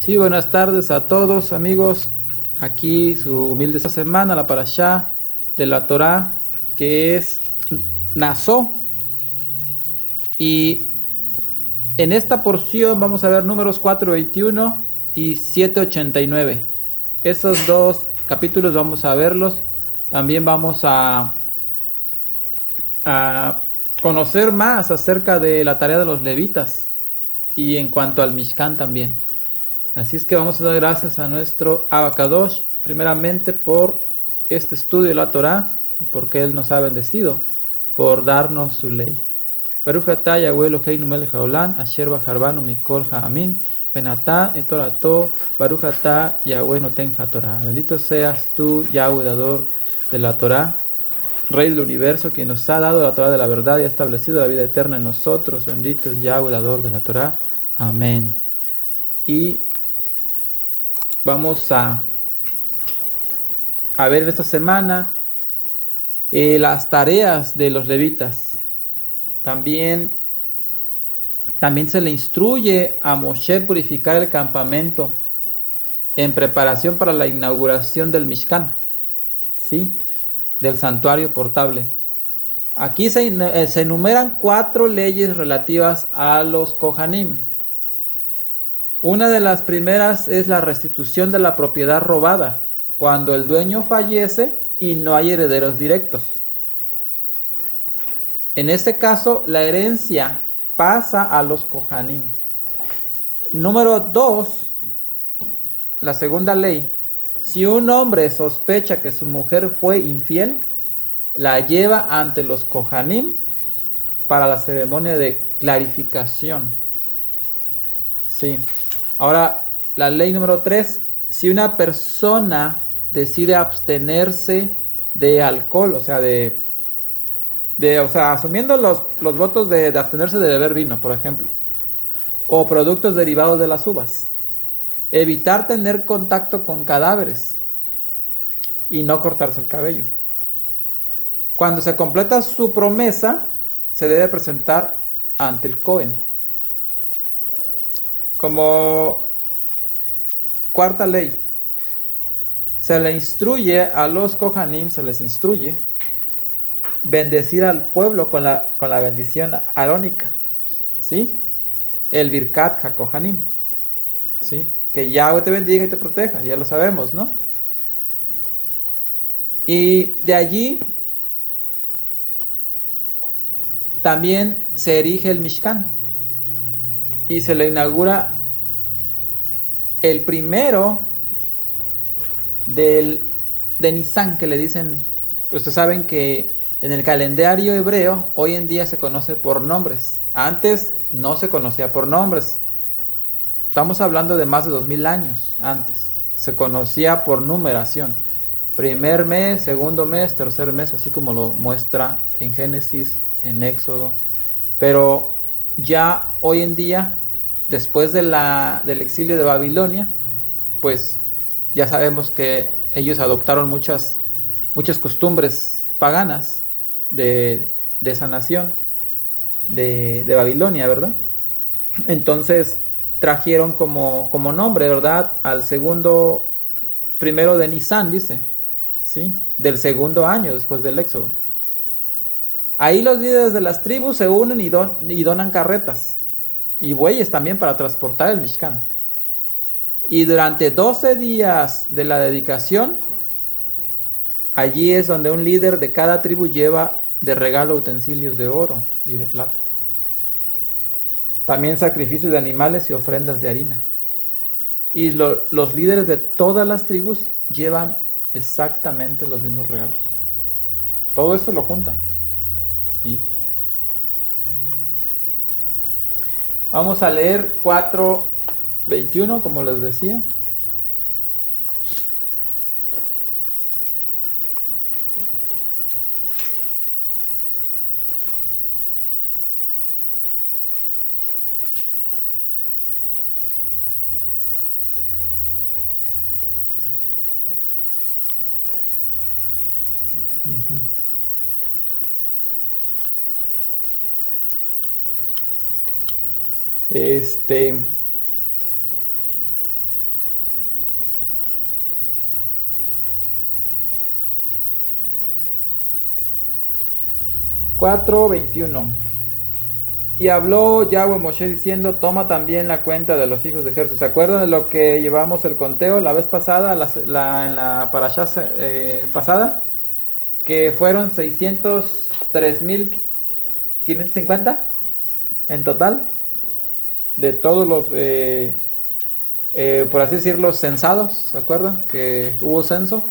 Sí, buenas tardes a todos amigos. Aquí su humilde esta semana, la parashá de la Torá, que es Nazó. Y en esta porción vamos a ver números 4:21 y 7:89. Esos dos capítulos vamos a verlos. También vamos a conocer más acerca de la tarea de los levitas y en cuanto al Mishkan también. Así es que vamos a dar gracias a nuestro Abacadosh, primeramente por este estudio de la Torá y porque Él nos ha bendecido por darnos su ley. Baruch atah Yahweh Eloheinu melech haolam, asher bacharbanu mikol ha'amin, ben atah et torato, Baruch atah Yahweh noten haTorah. Bendito seas tú, Yahweh, dador de la Torá, Rey del universo, quien nos ha dado la Torá de la verdad y ha establecido la vida eterna en nosotros. Bendito es Yahweh, dador de la Torá. Amén. Y vamos a ver esta semana las tareas de los levitas. También, también se le instruye a Moshe purificar el campamento en preparación para la inauguración del Mishkan, ¿sí? Del santuario portable. Aquí se enumeran 4 leyes relativas a los Kohanim. Una de las primeras es la restitución de la propiedad robada, cuando el dueño fallece y no hay herederos directos. En este caso, la herencia pasa a los Kohanim. Número 2, la segunda ley. Si un hombre sospecha que su mujer fue infiel, la lleva ante los Kohanim para la ceremonia de clarificación. Sí. Ahora, la ley número 3. Si una persona decide abstenerse de alcohol, o sea, asumiendo los votos de abstenerse de beber vino, por ejemplo, o productos derivados de las uvas, evitar tener contacto con cadáveres y no cortarse el cabello. Cuando se completa su promesa, se debe presentar ante el Cohen. Como cuarta ley, se le instruye a los Kohanim, se les instruye bendecir al pueblo con la bendición arónica, ¿sí? El Birkat HaKohanim, ¿sí? Que Yahweh te bendiga y te proteja, ya lo sabemos, ¿no? Y de allí también se erige el Mishkan y se le inaugura el primero de Nisan, que le dicen, pues ustedes saben que en el calendario hebreo hoy en día se conoce por nombres. Antes no se conocía por nombres. Estamos hablando de más de 2000 años antes. Se conocía por numeración. Primer mes, segundo mes, tercer mes, así como lo muestra en Génesis, en Éxodo. Pero ya hoy en día, después del exilio de Babilonia, pues ya sabemos que ellos adoptaron muchas costumbres paganas de esa nación, de Babilonia, ¿verdad? Entonces trajeron como nombre, ¿verdad? Al primero de Nisan, dice, ¿sí? Del segundo año después del Éxodo. Ahí los líderes de las tribus se unen y donan carretas y bueyes también para transportar el Mishkan. Y durante 12 días de la dedicación, allí es donde un líder de cada tribu lleva de regalo utensilios de oro y de plata. También sacrificios de animales y ofrendas de harina. Y los líderes de todas las tribus llevan exactamente los mismos regalos. Todo eso lo juntan. Y vamos a leer 4:21, como les decía. Este 4:21. Y habló Yahweh Moshe diciendo, toma también la cuenta de los hijos de Gerson. ¿Se acuerdan de lo que llevamos el conteo la vez pasada, en la parashá pasada? Que fueron 603,550 en total, de todos los, por así decirlo, censados. ¿Se acuerdan que hubo censo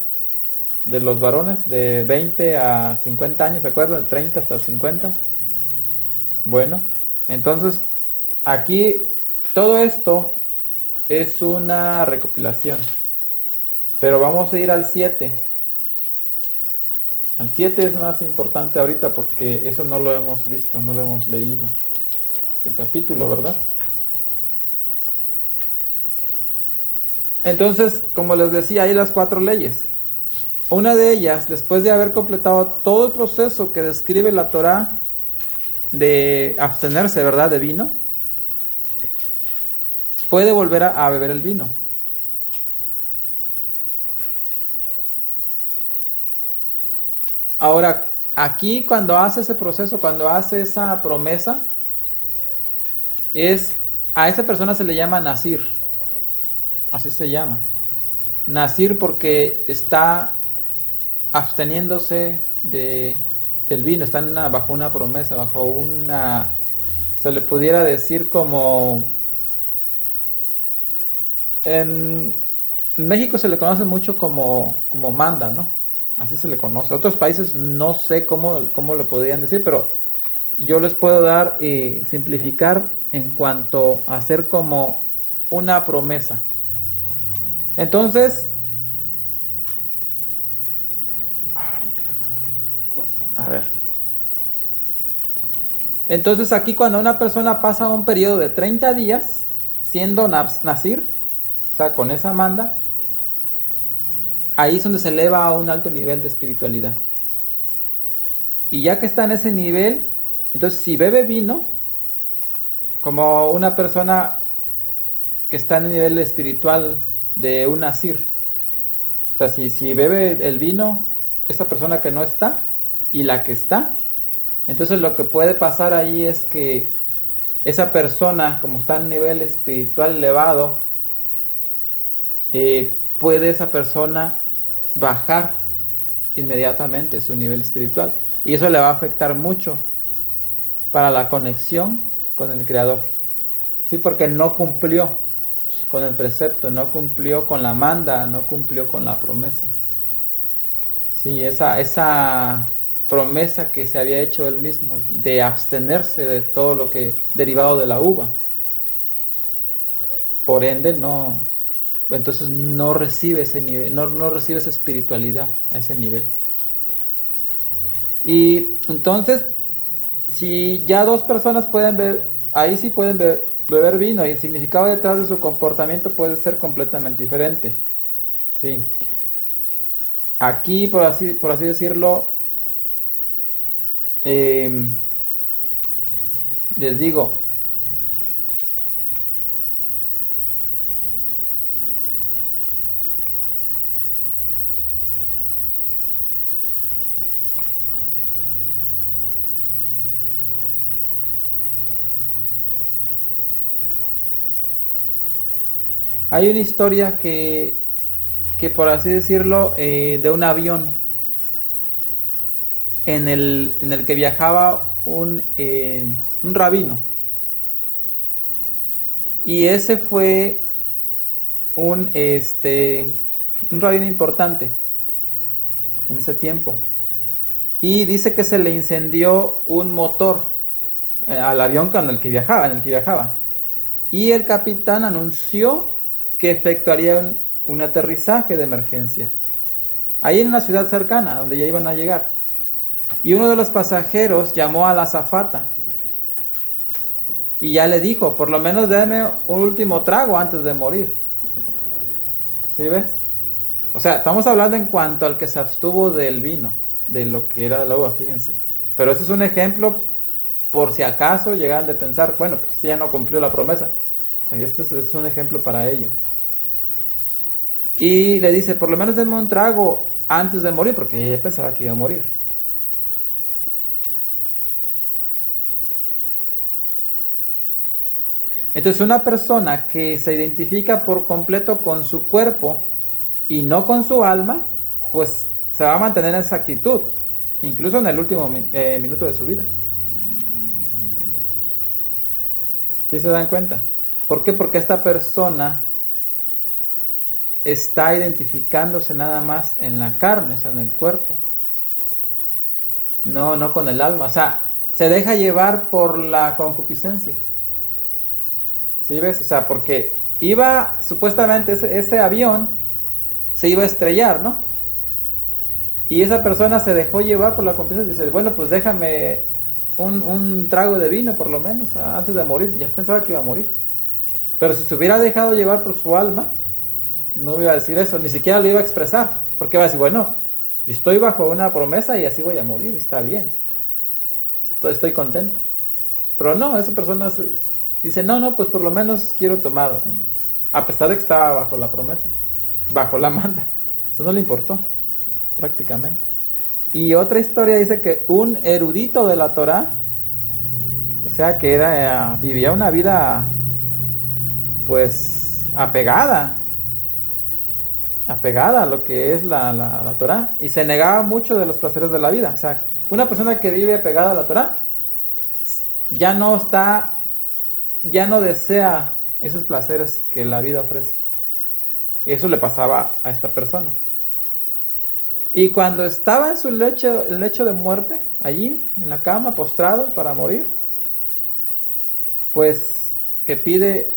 de los varones de 20 a 50 años? ¿Se acuerdan? De 30 hasta 50. Bueno, entonces aquí todo esto es una recopilación, pero vamos a ir al 7. Al 7 es más importante ahorita porque eso no lo hemos visto, no lo hemos leído, ese capítulo, ¿verdad? Entonces, como les decía, hay las 4 leyes. Una de ellas, después de haber completado todo el proceso que describe la Torá de abstenerse, ¿verdad?, de vino, puede volver a beber el vino. Ahora, aquí cuando hace ese proceso, cuando hace esa promesa, a esa persona se le llama Nazir. Así se llama. Nazir porque está absteniéndose del vino, está bajo una promesa, bajo una, se le pudiera decir como, en México se le conoce mucho como manda, ¿no? Así se le conoce. Otros países no sé cómo lo podrían decir, pero yo les puedo dar simplificar en cuanto a hacer como una promesa. Entonces, a ver. Entonces aquí cuando una persona pasa un periodo de 30 días siendo nazir, o sea, con esa manda, ahí es donde se eleva a un alto nivel de espiritualidad. Y ya que está en ese nivel, entonces si bebe vino, como una persona que está en el nivel espiritual de un nazir, o sea, si bebe el vino, esa persona que no está y la que está, entonces lo que puede pasar ahí es que esa persona, como está en un nivel espiritual elevado, puede esa persona bajar inmediatamente su nivel espiritual. Y eso le va a afectar mucho para la conexión con el Creador. Sí, porque no cumplió con el precepto, no cumplió con la manda, no cumplió con la promesa. Sí, esa promesa que se había hecho él mismo de abstenerse de todo lo que derivado de la uva. Por ende, entonces no recibe ese nivel, no recibe esa espiritualidad a ese nivel. Y entonces, si ya 2 personas pueden beber, ahí sí pueden beber vino, y el significado detrás de su comportamiento puede ser completamente diferente. Sí. Aquí, por así decirlo, les digo, hay una historia que por así decirlo, de un avión en el que viajaba un rabino. Y ese fue un rabino importante en ese tiempo. Y dice que se le incendió un motor al avión en el que viajaba. Y el capitán anunció que efectuaría un aterrizaje de emergencia ahí en una ciudad cercana donde ya iban a llegar. Y uno de los pasajeros llamó a la azafata y ya le dijo, por lo menos déme un último trago antes de morir. ¿Sí ves? O sea, estamos hablando en cuanto al que se abstuvo del vino, de lo que era la uva, fíjense. Pero ese es un ejemplo por si acaso llegaran de pensar, bueno, pues ya no cumplió la promesa. Este es un ejemplo para ello. Y le dice, por lo menos denme un trago antes de morir, porque ella pensaba que iba a morir. Entonces una persona que se identifica por completo con su cuerpo y no con su alma, pues se va a mantener en esa actitud, incluso en el último minuto de su vida. ¿Sí se dan cuenta? ¿Por qué? Porque esta persona está identificándose nada más en la carne, o sea, en el cuerpo. No con el alma. O sea, se deja llevar por la concupiscencia. ¿Sí ves? O sea, porque supuestamente ese avión se iba a estrellar, ¿no? Y esa persona se dejó llevar por la concupiscencia y dice, bueno, pues déjame un trago de vino por lo menos antes de morir. Ya pensaba que iba a morir. Pero si se hubiera dejado llevar por su alma, no iba a decir eso, ni siquiera lo iba a expresar. Porque iba a decir, bueno, yo estoy bajo una promesa y así voy a morir, está bien. Estoy contento. Pero no, esa persona dice, no, pues por lo menos quiero tomar. A pesar de que estaba bajo la promesa, bajo la manda. Eso no le importó, prácticamente. Y otra historia dice que un erudito de la Torá, o sea que vivía una vida pues apegada a lo que es la Torá, y se negaba mucho de los placeres de la vida. O sea, una persona que vive apegada a la Torá ya no desea esos placeres que la vida ofrece. Y eso le pasaba a esta persona. Y cuando estaba en su lecho de muerte, allí en la cama, postrado para morir, pues que pide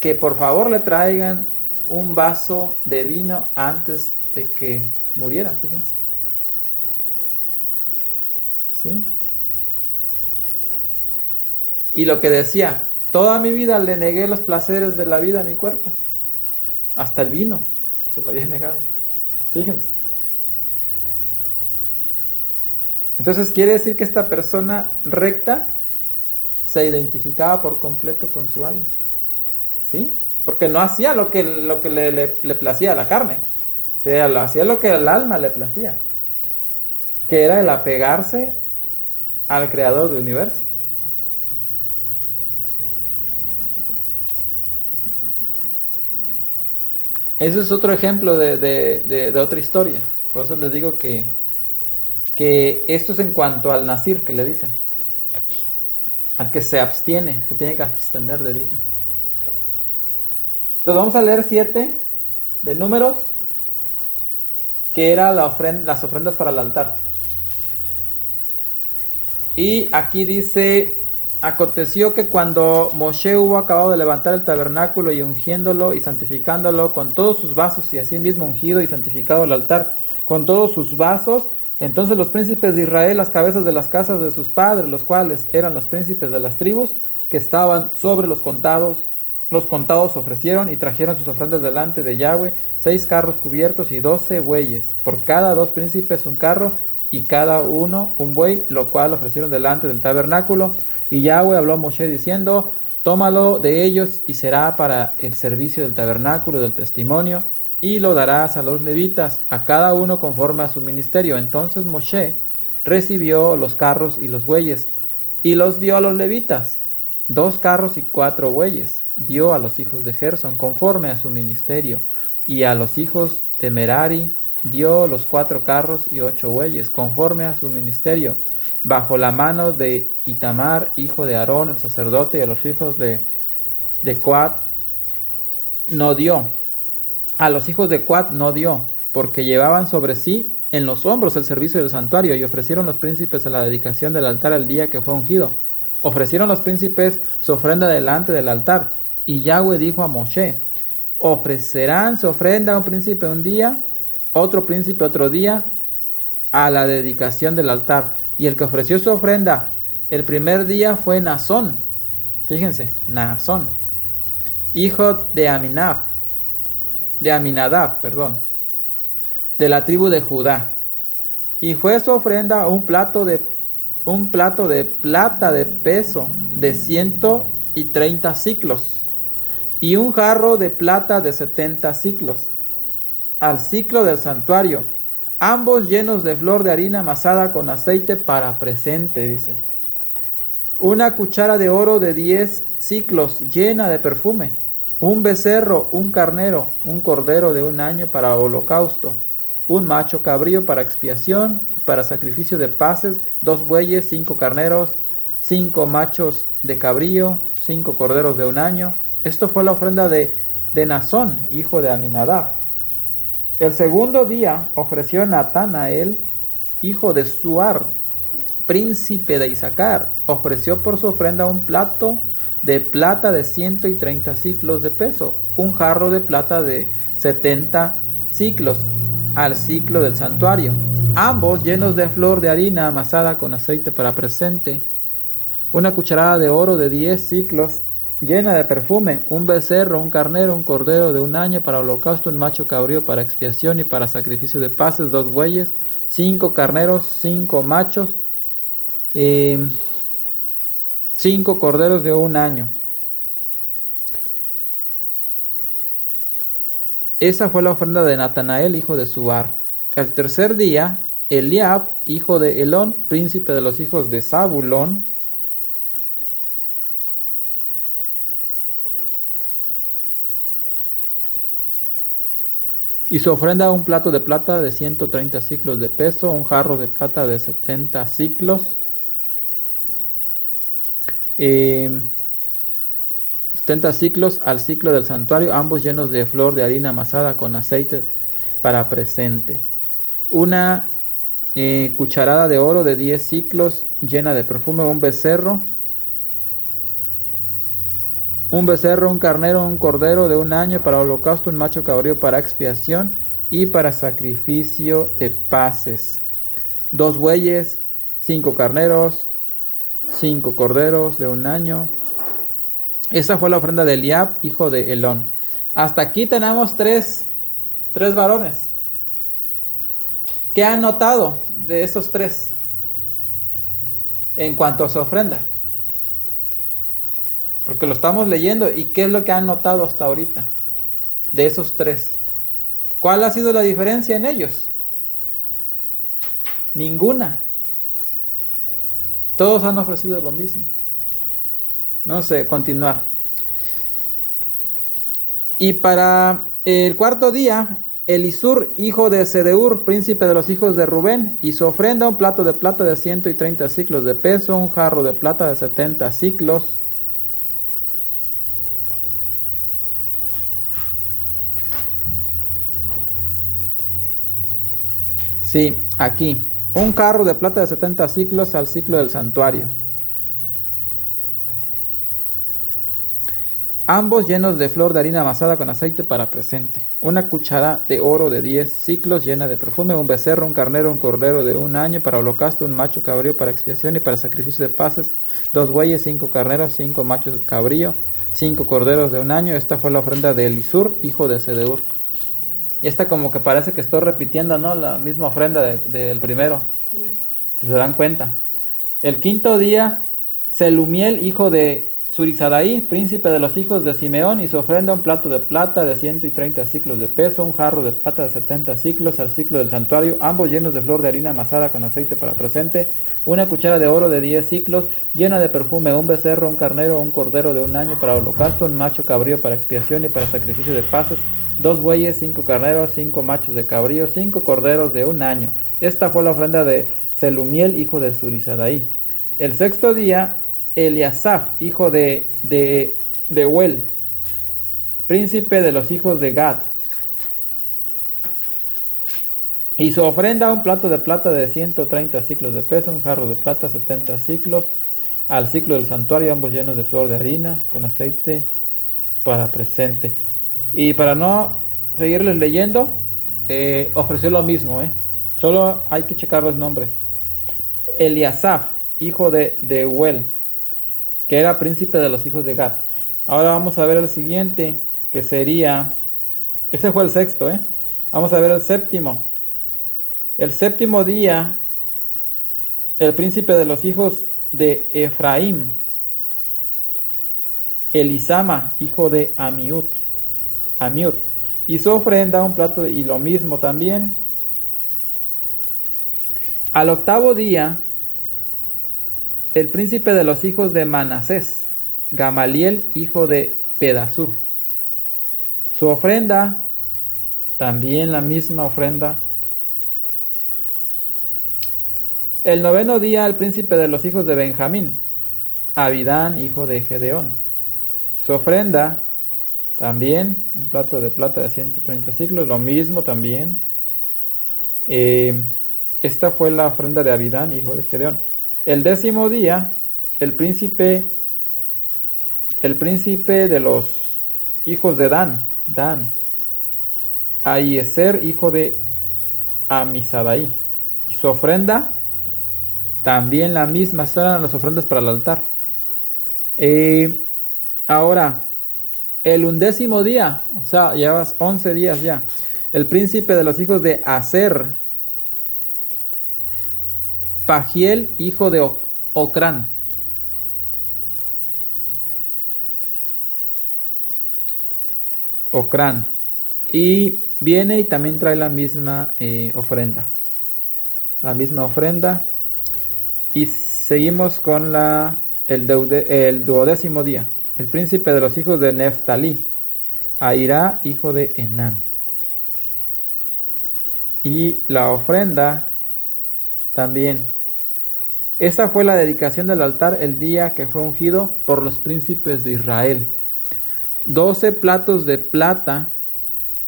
que por favor le traigan un vaso de vino antes de que muriera, fíjense. ¿Sí? Y lo que decía, toda mi vida le negué los placeres de la vida a mi cuerpo. Hasta el vino se lo había negado. Fíjense. Entonces quiere decir que esta persona recta se identificaba por completo con su alma. ¿Sí? Porque no hacía lo que le placía a la carne. O sea, hacía lo que al alma le placía. Que era el apegarse al creador del universo. Ese es otro ejemplo de otra historia. Por eso les digo que esto es en cuanto al nacir, que le dicen. Al que se abstiene, que tiene que abstener de vino. Entonces vamos a leer 7 de Números, que era las ofrendas para el altar. Y aquí dice, aconteció que cuando Moshe hubo acabado de levantar el tabernáculo y ungiéndolo y santificándolo con todos sus vasos, y asimismo ungido y santificado el altar con todos sus vasos, entonces los príncipes de Israel, las cabezas de las casas de sus padres, los cuales eran los príncipes de las tribus que estaban sobre los contados ofrecieron y trajeron sus ofrendas delante de Yahweh, 6 carros cubiertos y 12 bueyes, por cada 2 príncipes un carro, y cada uno un buey, lo cual ofrecieron delante del tabernáculo. Y Yahweh habló a Moshe diciendo, tómalo de ellos y será para el servicio del tabernáculo del testimonio, y lo darás a los levitas, a cada uno conforme a su ministerio. Entonces Moshe recibió los carros y los bueyes, y los dio a los levitas. 2 carros y 4 bueyes dio a los hijos de Gersón conforme a su ministerio, y a los hijos de Merari dio los 4 carros y 8 bueyes conforme a su ministerio, bajo la mano de Itamar, hijo de Aarón, el sacerdote, y a los hijos de Coat no dio. A los hijos de Coat no dio, porque llevaban sobre sí en los hombros el servicio del santuario, y ofrecieron los príncipes a la dedicación del altar al día que fue ungido. Ofrecieron los príncipes su ofrenda delante del altar, y Yahweh dijo a Moshe, ofrecerán su ofrenda a un príncipe un día, otro príncipe otro día, a la dedicación del altar. Y el que ofreció su ofrenda el primer día fue Naasón, fíjense, Naasón, hijo de Aminadab, de la tribu de Judá. Y fue su ofrenda un plato de plata de peso de 130 siclos, y un jarro de plata de 70 siclos, al siclo del santuario, ambos llenos de flor de harina amasada con aceite para presente, dice. una cuchara de oro de 10 siclos llena de perfume, un becerro, un carnero, un cordero de un año para holocausto, un macho cabrío para expiación y para sacrificio de paces, 2 bueyes, 5 carneros, 5 machos de cabrío, 5 corderos de un año. Esto fue la ofrenda de Nazón, hijo de Aminadab. El segundo día ofreció Natanael, hijo de Suar, príncipe de Isaacar, ofreció por su ofrenda un plato de plata de 130 siclos de peso, un jarro de plata de 70 siclos al ciclo del santuario, ambos llenos de flor de harina amasada con aceite para presente, una cucharada de oro de 10 siclos llena de perfume, un becerro, un carnero, un cordero de un año para holocausto, un macho cabrío para expiación y para sacrificio de paces, 2 bueyes, 5 carneros, 5 machos, 5 corderos de un año. Esa fue la ofrenda de Natanael, hijo de Suar. El tercer día, Eliab, hijo de Elón, príncipe de los hijos de Zabulón, y su ofrenda un plato de plata de 130 siclos de peso, un jarro de plata de 70 siclos, 70 siclos al ciclo del santuario, ambos llenos de flor de harina amasada con aceite para presente. Una cucharada de oro de 10 siclos llena de perfume, un becerro, un carnero, un cordero de un año para holocausto, un macho cabrío para expiación y para sacrificio de paces. 2 bueyes, 5 carneros, 5 corderos de un año. Esa fue la ofrenda de Eliab, hijo de Elón. Hasta aquí tenemos tres varones. ¿Qué han notado de esos 3 en cuanto a su ofrenda? Porque lo estamos leyendo. ¿Y qué es lo que han notado hasta ahorita de esos 3? ¿Cuál ha sido la diferencia en ellos? Ninguna. Todos han ofrecido lo mismo. No sé, continuar. Y para el cuarto día, Elisur, hijo de Sedeur, príncipe de los hijos de Rubén, y su ofrenda un plato de plata de 130 siclos de peso, un jarro de plata de 70 siclos. Sí, aquí. Un jarro de plata de 70 siclos al ciclo del santuario. Ambos llenos de flor de harina amasada con aceite para presente. Una cuchara de oro de 10 siclos llena de perfume, un becerro, un carnero, un cordero de un año para holocausto, un macho cabrío para expiación y para sacrificio de paces, 2 bueyes, 5 carneros, 5 machos cabrío, 5 corderos de un año. Esta fue la ofrenda de Elisur, hijo de Sedeur. Y esta como que parece que estoy repitiendo, ¿no? La misma ofrenda del primero, si se dan cuenta. El quinto día, Selumiel, hijo de Surisadaí, príncipe de los hijos de Simeón, y su ofrenda un plato de plata de 130 siclos de peso, un jarro de plata de 70 siclos al ciclo del santuario, ambos llenos de flor de harina amasada con aceite para presente, una cuchara de oro de 10 siclos llena de perfume, un becerro, un carnero, un cordero de un año para holocausto, un macho cabrío para expiación y para sacrificio de paces, 2 bueyes, 5 carneros, 5 machos de cabrío, 5 corderos de un año. Esta fue la ofrenda de Selumiel, hijo de Surisadaí. El sexto día, Eliasaf, hijo de Deuel, príncipe de los hijos de Gad, y su ofrenda un plato de plata de 130 siclos de peso, un jarro de plata 70 siclos al ciclo del santuario, ambos llenos de flor de harina con aceite para presente. Y para no seguirles leyendo, ofreció lo mismo, solo hay que checar los nombres. Eliasaf, hijo de Deuel, que era príncipe de los hijos de Gad. Ahora vamos a ver el siguiente, que sería... Ese fue el sexto, Vamos a ver el séptimo. El séptimo día, el príncipe de los hijos de Efraín, Elisama, hijo de Amiud, y su ofrenda un plato y lo mismo también. Al octavo día, el príncipe de los hijos de Manasés, Gamaliel, hijo de Pedasur. Su ofrenda, también la misma ofrenda. El 9º día, el príncipe de los hijos de Benjamín, Abidán, hijo de Gedeón. Su ofrenda, también un plato de plata de 130 siclos, lo mismo también. Esta fue la ofrenda de Abidán, hijo de Gedeón. El 10º día, el príncipe de los hijos de Dan, Ahiezer, hijo de Amisadaí. Y su ofrenda, también la misma, estas eran las ofrendas para el altar. Ahora, el 11º día, o sea, llevas 11 días ya. El príncipe de los hijos de Aser, Pagiel, hijo de Ocrán. Y viene y también trae la misma ofrenda. La misma ofrenda. Y seguimos con el 12º día. El príncipe de los hijos de Neftalí, Ahirá, hijo de Enán. Y la ofrenda también. Esta fue la dedicación del altar el día que fue ungido por los príncipes de Israel. 12 platos de plata,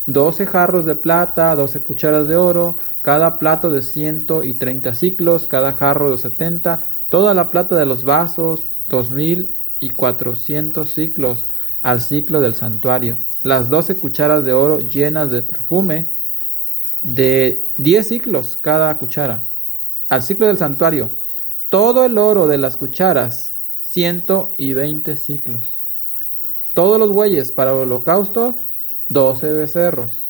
12 jarros de plata, 12 cucharas de oro, cada plato de 130 siclos, cada jarro de 70, toda la plata de los vasos, 2400 siclos al ciclo del santuario. Las 12 cucharas de oro llenas de perfume, de 10 siclos cada cuchara, al ciclo del santuario. Todo el oro de las cucharas, 120 siclos. Todos los bueyes para el holocausto, 12 becerros.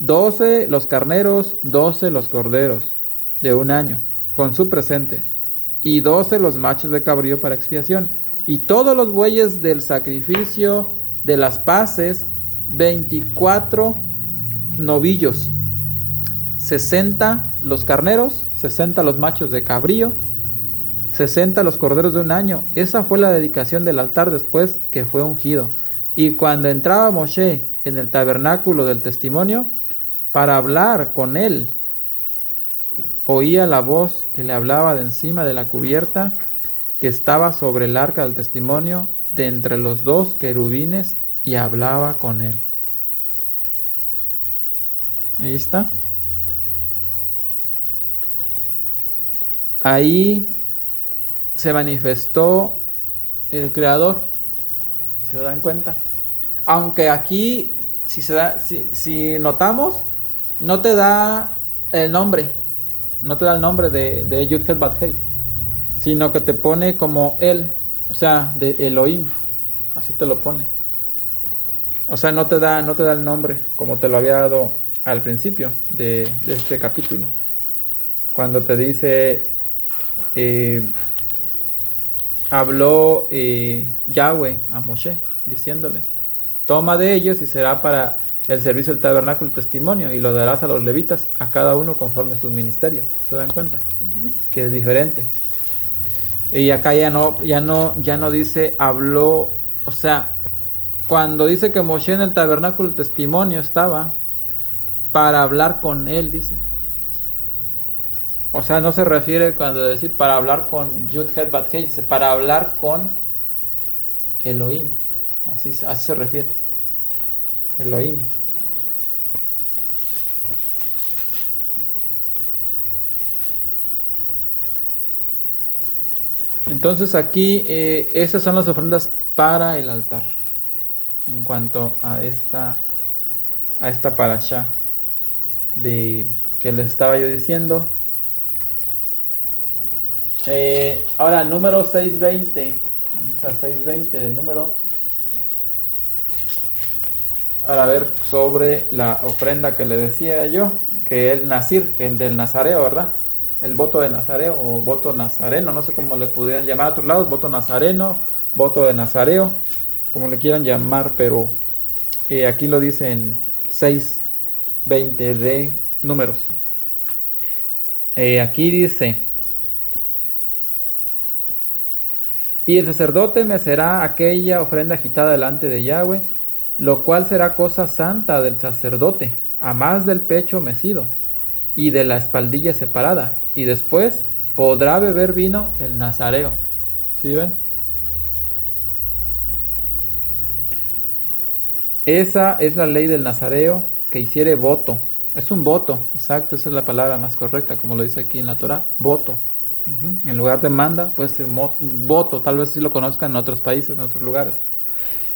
12 los carneros, 12 los corderos de un año, con su presente. Y 12 los machos de cabrío para expiación. Y todos los bueyes del sacrificio de las paces, 24 novillos. 60 los carneros, 60 los machos de cabrío, 60 los corderos de un año. Esa fue la dedicación del altar después que fue ungido. Y cuando entraba Moshe en el tabernáculo del testimonio, para hablar con él, oía la voz que le hablaba de encima de la cubierta que estaba sobre el arca del testimonio, de entre los 2 querubines, y hablaba con él. Ahí está. Ahí se manifestó el Creador. ¿Se dan cuenta? Aunque aquí, si notamos, no te da el nombre. No te da el nombre de Yud-Heh-Vav-Heh, sino que te pone como él, o sea, de Elohim. Así te lo pone. O sea, no te da el nombre como te lo había dado al principio de este capítulo. Cuando te dice, habló Yahweh a Moshe, diciéndole: toma de ellos y será para el servicio del tabernáculo testimonio, y lo darás a los levitas, a cada uno conforme su ministerio. ¿Se dan cuenta? Que es diferente. Y acá ya no dice habló, o sea, cuando dice que Moshe en el tabernáculo testimonio estaba para hablar con él, dice. O sea, no se refiere cuando decir para hablar con Yud-Heh-Vav-Heh, dice para hablar con Elohim. Así se refiere. Elohim. Entonces aquí esas son las ofrendas para el altar. En cuanto a esta parashá de que les estaba yo diciendo. Ahora, número 620. Vamos a 620 del número. Ahora a ver sobre la ofrenda que le decía yo, que es Nazir, que es del Nazareo, ¿verdad? El voto de Nazareo o voto nazareno, no sé cómo le pudieran llamar a otros lados, voto nazareno, voto de Nazareo, como le quieran llamar, pero aquí lo dice en 6:20 de números. Aquí dice: Y el sacerdote mecerá aquella ofrenda agitada delante de Yahweh, lo cual será cosa santa del sacerdote, a más del pecho mecido y de la espaldilla separada, y después podrá beber vino el nazareo. ¿Sí ven? Esa es la ley del nazareo que hiciere voto. Es un voto, exacto, esa es la palabra más correcta, como lo dice aquí en la Torah, voto. En lugar de manda, puede ser voto, tal vez si lo conozcan en otros países, en otros lugares.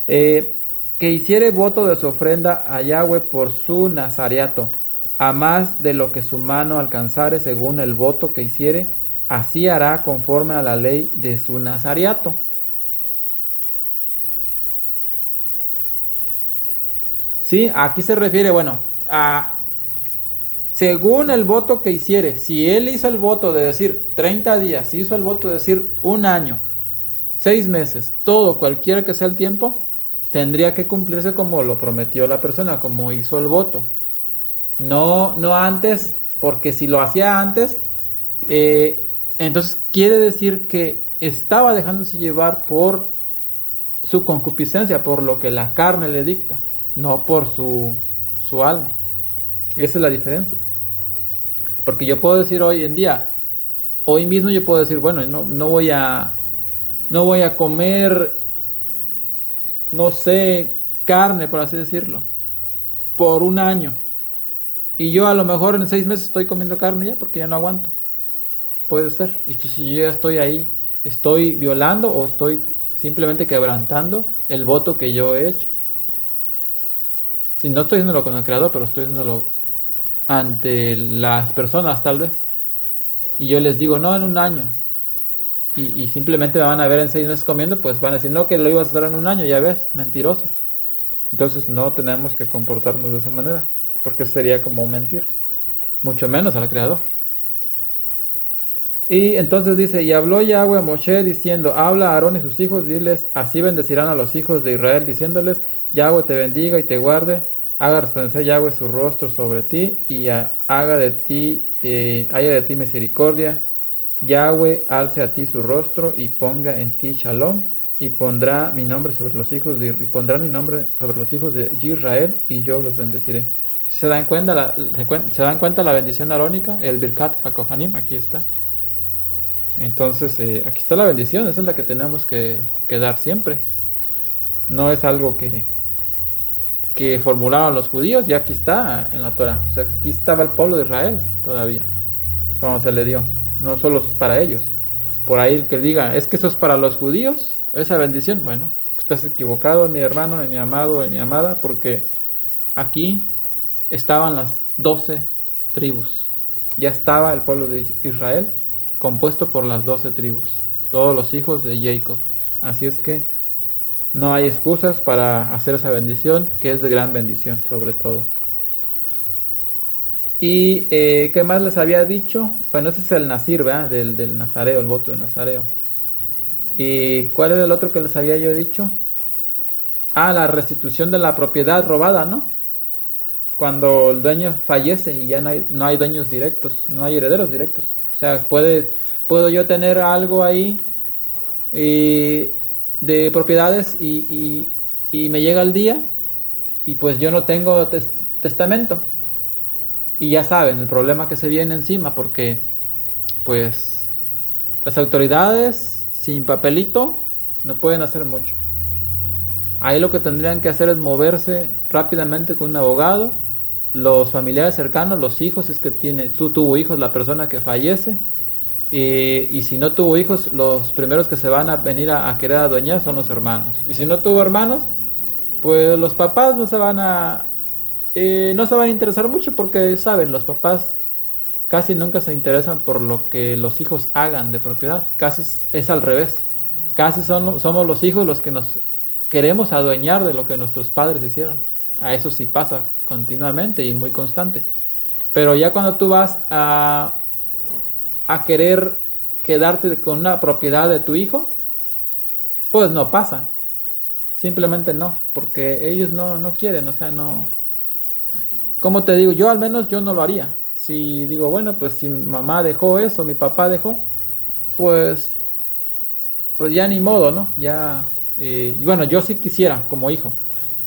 Que hiciere voto de su ofrenda a Yahweh por su nazareato, a más de lo que su mano alcanzare según el voto que hiciere, así hará conforme a la ley de su nazareato. Sí, aquí se refiere, bueno, a según el voto que hiciere. Si él hizo el voto de decir 30 días, si hizo el voto de decir un año, 6 meses, todo, cualquiera que sea el tiempo, tendría que cumplirse como lo prometió la persona, como hizo el voto. No, no antes, porque si lo hacía antes, entonces quiere decir que estaba dejándose llevar por su concupiscencia, por lo que la carne le dicta, no por su alma. Esa es la diferencia. Porque yo puedo decir hoy en día, hoy mismo yo puedo decir, bueno, no voy a comer, no sé, carne, por así decirlo, por un año. Y yo a lo mejor en 6 meses estoy comiendo carne ya porque ya no aguanto. Puede ser. Y entonces yo ya estoy ahí, estoy violando o estoy simplemente quebrantando el voto que yo he hecho. Si no estoy haciéndolo con el creador, pero estoy haciéndolo ante las personas tal vez. Y yo les digo, no, en un año. Y simplemente me van a ver en 6 meses comiendo, pues van a decir, no, que lo ibas a hacer en un año, ya ves, mentiroso. Entonces no tenemos que comportarnos de esa manera, porque sería como mentir, mucho menos al Creador. Y entonces dice, y habló Yahweh a Moshe diciendo, habla a Aarón y sus hijos, diles, así bendecirán a los hijos de Israel, diciéndoles, Yahweh te bendiga y te guarde, haga resplandecer Yahweh su rostro sobre ti, y haga de ti, haya de ti misericordia, Yahweh alce a ti su rostro y ponga en ti shalom, y pondrá mi nombre sobre los hijos de, y pondrán mi nombre sobre los hijos de Israel, y yo los bendeciré. Si se dan cuenta se dan cuenta la bendición arónica, el Birkat HaKohanim, aquí está. Entonces, aquí está la bendición, esa es la que tenemos que dar siempre. No es algo que formularon los judíos, y aquí está en la Torah. O sea, aquí estaba el pueblo de Israel todavía, cuando se le dio. No solo es para ellos. Por ahí el que diga, es que eso es para los judíos, esa bendición. Bueno, estás equivocado, mi hermano, y mi amado, y mi amada, porque aquí estaban las 12 tribus. Ya estaba el pueblo de Israel compuesto por las 12 tribus, todos los hijos de Jacob. Así es que no hay excusas para hacer esa bendición, que es de gran bendición, sobre todo. ¿Y qué más les había dicho? Bueno, ese es el Nazir, ¿verdad? Del Nazareo, el voto de Nazareo. ¿Y cuál era el otro que les había yo dicho? Ah, la restitución de la propiedad robada, ¿no? Cuando el dueño fallece y ya no hay dueños directos, no hay herederos directos. O sea, puedo yo tener algo ahí de propiedades y me llega el día y pues yo no tengo testamento. Y ya saben, el problema que se viene encima porque pues las autoridades sin papelito no pueden hacer mucho. Ahí lo que tendrían que hacer es moverse rápidamente con un abogado, los familiares cercanos, los hijos, si es que tuvo hijos la persona que fallece, y si no tuvo hijos, los primeros que se van a venir a querer adueñar son los hermanos. Y si no tuvo hermanos, pues los papás no se van a interesar mucho porque saben, los papás casi nunca se interesan por lo que los hijos hagan de propiedad. Casi es al revés. Casi somos los hijos los que nos queremos adueñar de lo que nuestros padres hicieron. A eso sí pasa continuamente y muy constante. Pero ya cuando tú vas a querer quedarte con una propiedad de tu hijo, pues no pasa. Simplemente no, porque ellos no quieren, o sea, no. Como te digo, yo al menos yo no lo haría. Si digo, bueno, pues si mamá dejó eso, mi papá dejó, pues pues ya ni modo, ¿no? Ya, y bueno, yo sí quisiera como hijo,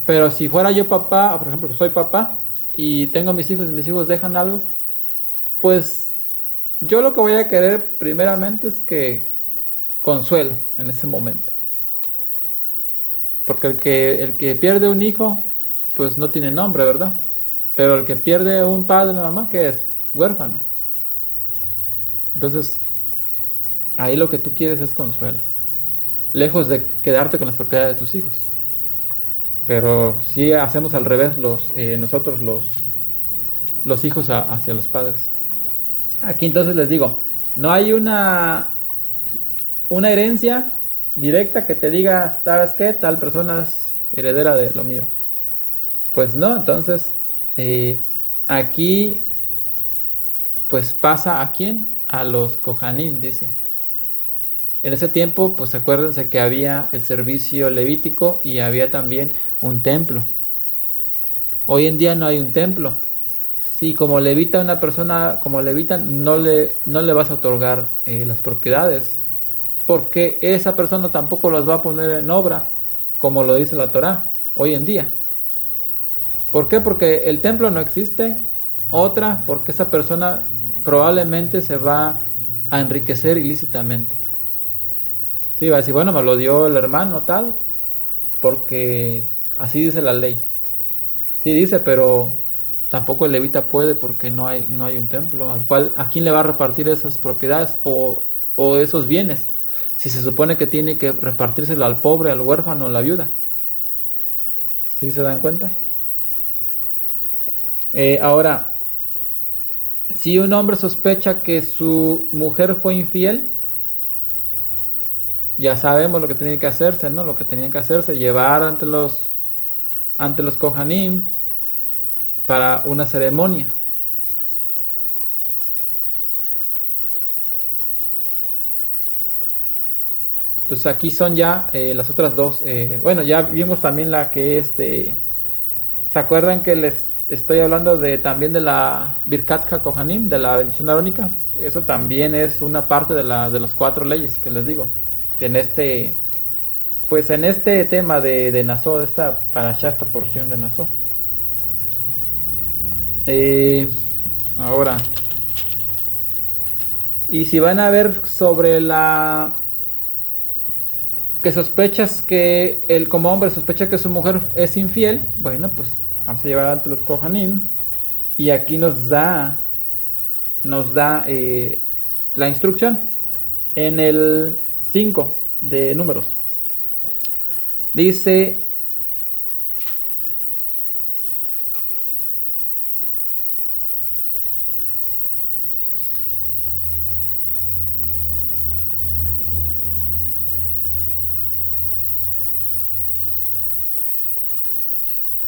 pero si fuera yo papá, por ejemplo, que soy papá y tengo mis hijos y mis hijos dejan algo, pues yo lo que voy a querer primeramente es que consuelo en ese momento. Porque el que pierde un hijo, pues no tiene nombre, ¿verdad? Pero el que pierde un padre o una mamá, ¿qué es? Huérfano. Entonces, ahí lo que tú quieres es consuelo. Lejos de quedarte con las propiedades de tus hijos. Pero si hacemos al revés nosotros los hijos hacia los padres. Aquí entonces les digo, no hay una herencia directa que te diga, ¿sabes qué? Tal persona es heredera de lo mío. Pues no, entonces aquí pues pasa ¿a quién? A los Kohanim, dice. En ese tiempo, pues acuérdense que había el servicio levítico y había también un templo. Hoy en día no hay un templo. Si como levita una persona, como levita, no le vas a otorgar las propiedades, porque esa persona tampoco las va a poner en obra, como lo dice la Torá, hoy en día. ¿Por qué? Porque el templo no existe. Otra, porque esa persona probablemente se va a enriquecer ilícitamente. Sí, va a decir, bueno, me lo dio el hermano tal, porque así dice la ley. Sí dice, pero tampoco el levita puede porque no hay un templo al cual, ¿a quién le va a repartir esas propiedades o esos bienes? Si se supone que tiene que repartírselo al pobre, al huérfano, a la viuda. ¿Sí se dan cuenta? Ahora, si un hombre sospecha que su mujer fue infiel, ya sabemos lo que tiene que hacerse, ¿no? Lo que tenía que hacerse, llevar ante los Kohanim para una ceremonia. Entonces aquí son ya las otras dos. Bueno, ya vimos también la que es de... ¿Se acuerdan que les estoy hablando también de la Birkat HaKohanim, de la bendición arónica? Eso también es una parte de las 4 leyes que les digo. Pues en este tema de Nassó, esta porción de Nassó. Ahora, y si van a ver sobre que sospechas que él como hombre sospecha que su mujer es infiel, bueno, pues vamos a llevar ante los Kohanim. Y aquí nos da la instrucción en el 5 de Números. Dice: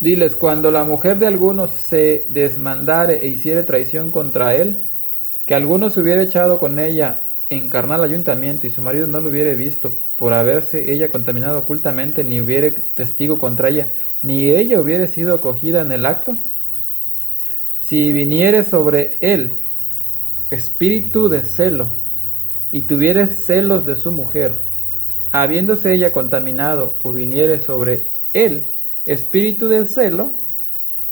diles, cuando la mujer de algunos se desmandare e hiciere traición contra él, que alguno se hubiera echado con ella en carnal ayuntamiento y su marido no lo hubiere visto por haberse ella contaminado ocultamente, ni hubiere testigo contra ella, ni ella hubiere sido acogida en el acto, si viniere sobre él espíritu de celo y tuviere celos de su mujer, habiéndose ella contaminado, o viniere sobre él espíritu de celo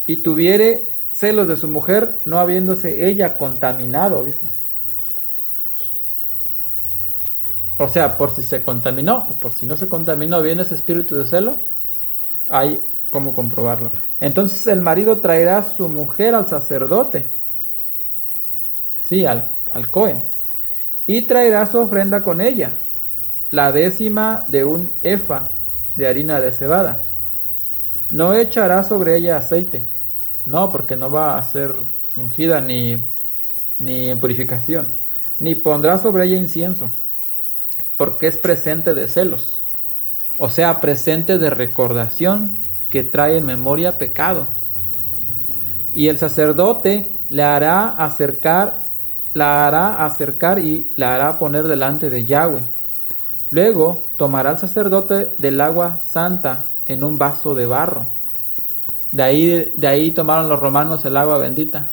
y tuviere celos de su mujer, no habiéndose ella contaminado, dice. O sea, por si se contaminó o por si no se contaminó, viene ese espíritu de celo, hay cómo comprobarlo. Entonces el marido traerá a su mujer al sacerdote, sí, al Cohen, y traerá su ofrenda con ella, la 10ª de un efa de harina de cebada. No echará sobre ella aceite, no, porque no va a ser ungida ni en purificación, ni pondrá sobre ella incienso, porque es presente de celos, o sea, presente de recordación que trae en memoria pecado. Y el sacerdote la hará acercar y la hará poner delante de Yahweh. Luego tomará el sacerdote del agua santa en un vaso de barro. De ahí tomaron los romanos el agua bendita.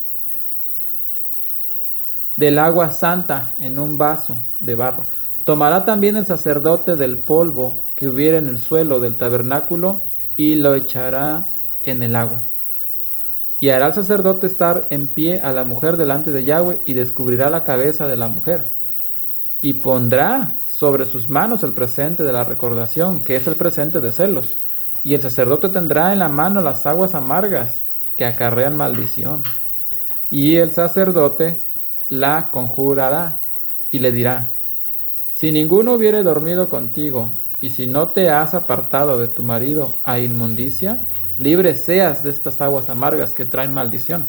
Del agua santa en un vaso de barro. Tomará también el sacerdote del polvo que hubiere en el suelo del tabernáculo y lo echará en el agua. Y hará el sacerdote estar en pie a la mujer delante de Yahweh y descubrirá la cabeza de la mujer. Y pondrá sobre sus manos el presente de la recordación, que es el presente de celos. Y el sacerdote tendrá en la mano las aguas amargas que acarrean maldición. Y el sacerdote la conjurará y le dirá: si ninguno hubiere dormido contigo, y si no te has apartado de tu marido a inmundicia, libre seas de estas aguas amargas que traen maldición.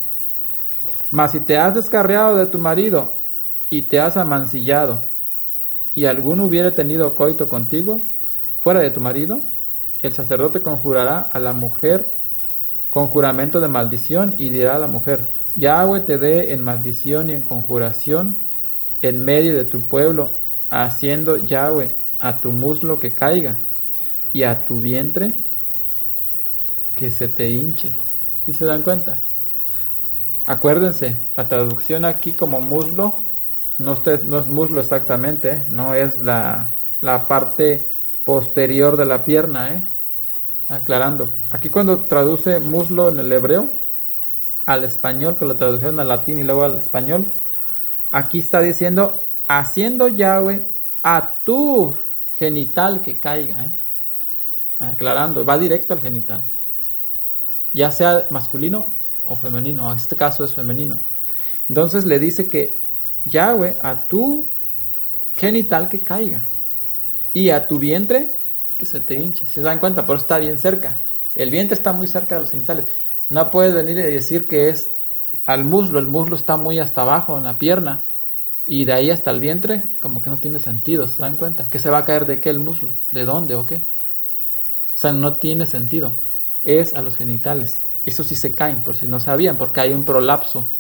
Mas si te has descarriado de tu marido, y te has amancillado, y alguno hubiere tenido coito contigo, fuera de tu marido, el sacerdote conjurará a la mujer con juramento de maldición, y dirá a la mujer: Yahweh te dé en maldición y en conjuración en medio de tu pueblo, haciendo Yahweh a tu muslo que caiga, y a tu vientre que se te hinche. ¿Sí se dan cuenta? Acuérdense, la traducción aquí como muslo no es muslo exactamente, no es la parte posterior de la pierna, aclarando. Aquí cuando traduce muslo en el hebreo al español, que lo tradujeron al latín y luego al español, aquí está diciendo haciendo Yahweh a tu genital que caiga, aclarando, va directo al genital, ya sea masculino o femenino. En este caso es femenino. Entonces le dice que Yahweh a tu genital que caiga y a tu vientre que se te hinche. Si se dan cuenta, por eso está bien cerca. El vientre está muy cerca de los genitales. No puedes venir y decir que es al muslo. El muslo está muy hasta abajo en la pierna y de ahí hasta el vientre, como que no tiene sentido. ¿Se dan cuenta? ¿Que se va a caer de qué el muslo? ¿De dónde o qué? O sea, no tiene sentido. Es a los genitales. Eso sí se caen, por si no sabían, porque hay un prolapso.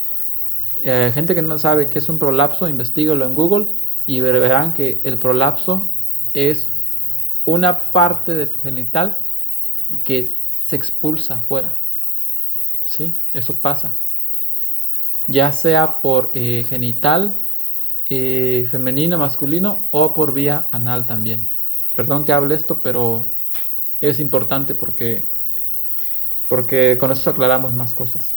Gente que no sabe qué es un prolapso, investíguelo en Google y verán que el prolapso es una parte de tu genital que se expulsa afuera. ¿Sí? Eso pasa. Ya sea por genital, femenino, masculino o por vía anal también. Perdón que hable esto, pero es importante porque con eso aclaramos más cosas.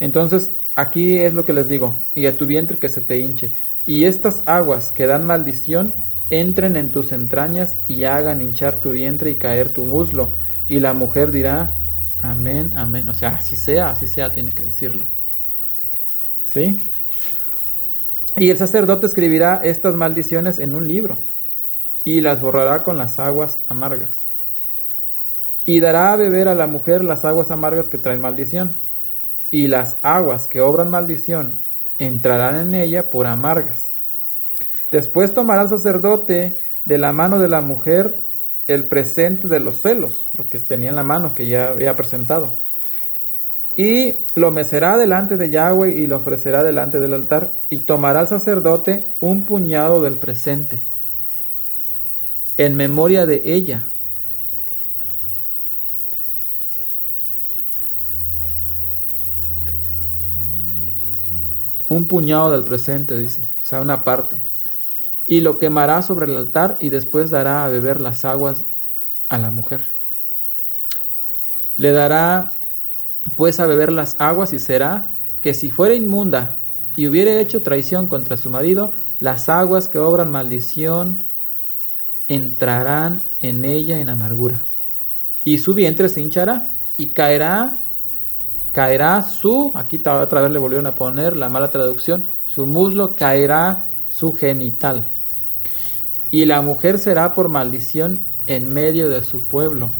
Entonces, aquí es lo que les digo: y a tu vientre que se te hinche, y estas aguas que dan maldición entren en tus entrañas y hagan hinchar tu vientre y caer tu muslo. Y la mujer dirá: amén, amén. O sea, así sea, tiene que decirlo. ¿Sí? Y el sacerdote escribirá estas maldiciones en un libro y las borrará con las aguas amargas. Y dará a beber a la mujer las aguas amargas que traen maldición. Y las aguas que obran maldición entrarán en ella por amargas. Después tomará el sacerdote de la mano de la mujer el presente de los celos, lo que tenía en la mano, que ya había presentado, y lo mecerá delante de Yahweh y lo ofrecerá delante del altar. Y tomará el sacerdote un puñado del presente en memoria de ella. Un puñado del presente, dice, o sea, una parte. Y lo quemará sobre el altar y después dará a beber las aguas a la mujer. Le dará pues a beber las aguas y será que si fuera inmunda y hubiere hecho traición contra su marido, las aguas que obran maldición entrarán en ella en amargura. Y su vientre se hinchará y caerá su, aquí otra vez le volvieron a poner la mala traducción, su muslo, caerá su genital. Y la mujer será por maldición en medio de su pueblo.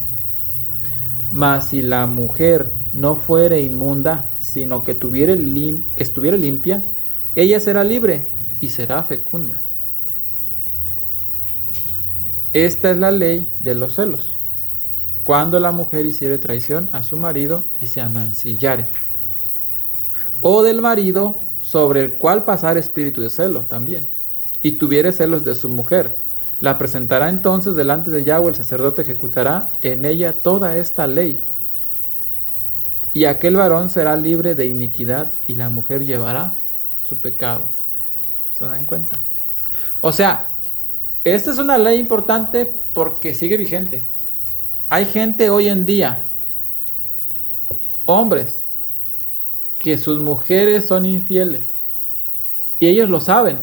Mas si la mujer no fuere inmunda, sino que estuviera limpia, ella será libre y será fecunda. Esta es la ley de los celos. Cuando la mujer hiciere traición a su marido y se amancillare, o del marido sobre el cual pasar espíritu de celo también, y tuviere celos de su mujer, la presentará entonces delante de Yahweh, el sacerdote ejecutará en ella toda esta ley, y aquel varón será libre de iniquidad y la mujer llevará su pecado. ¿Se dan cuenta? O sea, Esta es una ley importante porque sigue vigente. Hay gente hoy en día, hombres, que sus mujeres son infieles y ellos lo saben